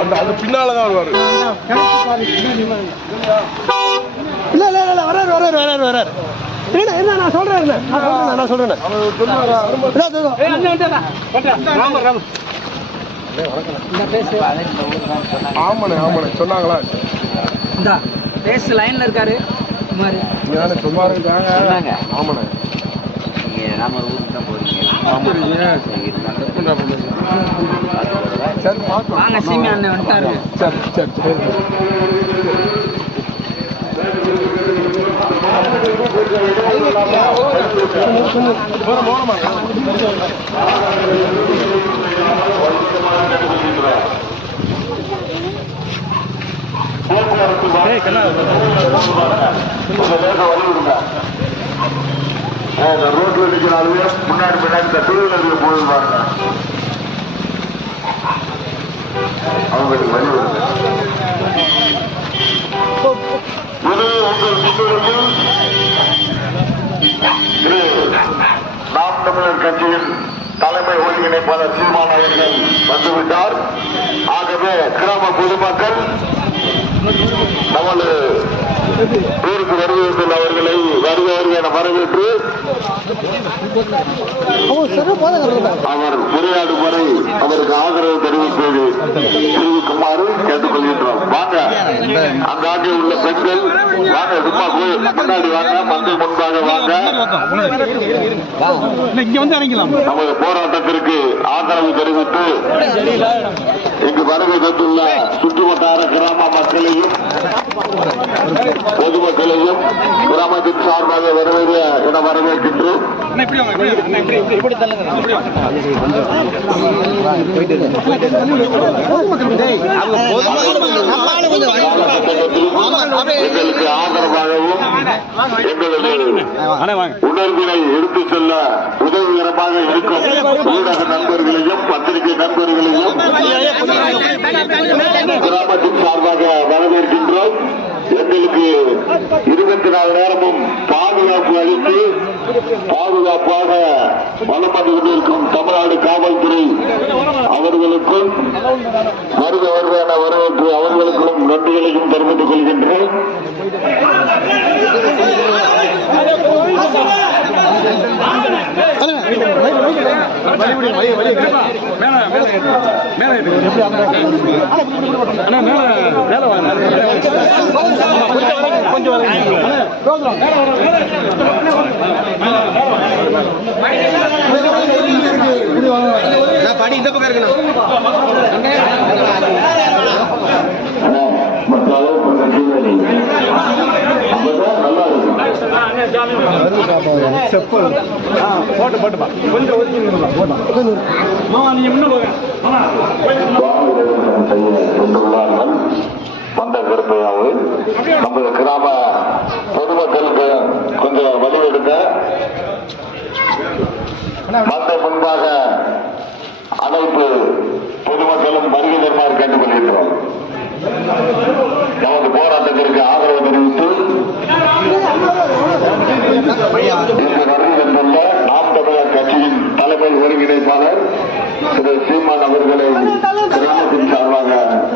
அந்த அது பின்னால தான் வருவாரு இல்ல இல்ல இல்ல வராரு வராரு வராரு வராரு இல்ல இல்ல நான் சொல்றேன் இல்ல நான் சொல்றேன் ஆமாண்ணே ஆமாண்ணே சொன்னாங்களா இந்தா பேச லைன்ல இருக்காரு. தானே சும்மா இருக்காங்க. சொன்னாங்க. ஆமாண்ணே. நீங்க ராம ஊருக்கு தான். சரி பார்க்கலாம். வாங்க சீமி அண்ணன் வந்துட்டாரு சரி சரி சரி. போறோம் போறோமா ரோட்ல நிக்கிறாளுங்க முன்னாடி பின்னாடி இந்த டூ வீலருக்கு போய் பாருங்க அவங்களுக்கு வழி வருது இது உங்கள் முன்னுரையில் திரு நாம் தமிழர் கட்சியின் தலைமை ஒருங்கிணைப்பாளர் சீமானாயர்கள் வந்துவிட்டார் ஆகவே கிராம பொதுமக்கள் நமது ஊருக்கு வருவதில் அவர்களை வருக வருக என வரவேற்று அவர் உரையாடும் வரை அவருக்கு ஆதரவு தெரிவிப்பது தெரிவிக்குமாறு கேட்டுக்கொள்கின்றோம். வாங்க. அந்த ஆண்டில் உள்ள பெண்கள் வாங்க சும்மா முன்னாடி வாங்க மந்தை முன்பாக வாங்க. நமது போராட்டத்திற்கு ஆதரவு தெரிவித்து இங்கு வருகை தந்துள்ள சுற்றுவட்டார கிராம மக்களையும் பொதுமக்களையும் கிராமத்தின் சார்பாக வரவேற்க என வரவேற்கின்றோம். எங்களுக்கு ஆதரவாகவும் உணர்வினை எடுத்துச் செல்ல உதவிகரமாக இருக்கும். ஊடக நண்பர்களையும் பத்திரிகை நண்பர்களையும் கிராமத்தின் சார்பாக அவர்களுக்கு இருபத்தி நாலு நேரமும் பாதுகாப்பு அளித்து பாதுகாப்பாக வலம் வந்து கொண்டிருக்கும் தமிழ்நாடு காவல்துறை அவர்களுக்கும் வருக வருக என வரவேற்று அவர்களுக்கும் நன்றிகளையும் தெரிவித்துக் கொள்கின்றேன். படி இந்த பக்கம் இருக்கணும் ஆனா, மற்ற அளவு கொஞ்சம் கீழே வைங்க. அப்பதான் நல்லா இருக்கும் வாங்குதல் செய்ய கொண்டுள்ளார்கள் வந்த கருப்பையாவு நமது கிராம பொதுமக்களுக்கு கொஞ்சம் வழி எடுக்க வந்த முன்பாக தலைமை ஒருங்கிணைப்பாளர் திரு சீமான் அவர்களை கிராமத்தின் சார்பாக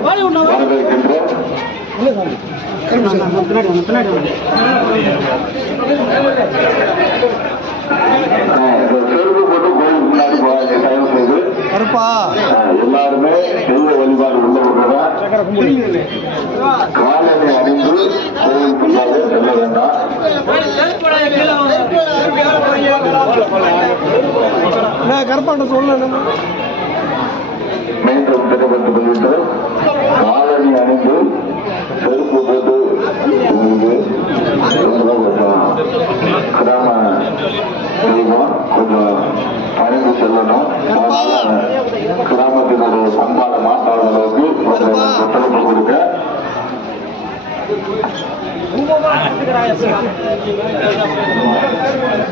வரவேற்கின்றோம். செருப்பு போட்டு கோயிலுக்கு முன்னாடி போறாங்க தயவு செய்து. எல்லாருமே தெய்வ வழிபாடு உள்ளவர்கள் காலனை அணிந்து கோயிலுக்குள்ளாக செல்ல வேண்டாம். நான் கருப்பாண்ட சொல்லணும் மீண்டும் தெரிவித்துக் கொள்கின்றோம் காலனி அணிந்து செருப்பு போட்டு இங்கு கொஞ்சம் கிராம தெய்வம் கொஞ்சம் பணிந்து செல்லணும். அதனால கிராமத்தினுடைய பண்பாட மாற்றாத அளவுக்கு கொஞ்சம் ஒத்துழைப்பு கொடுக்க. Thank you.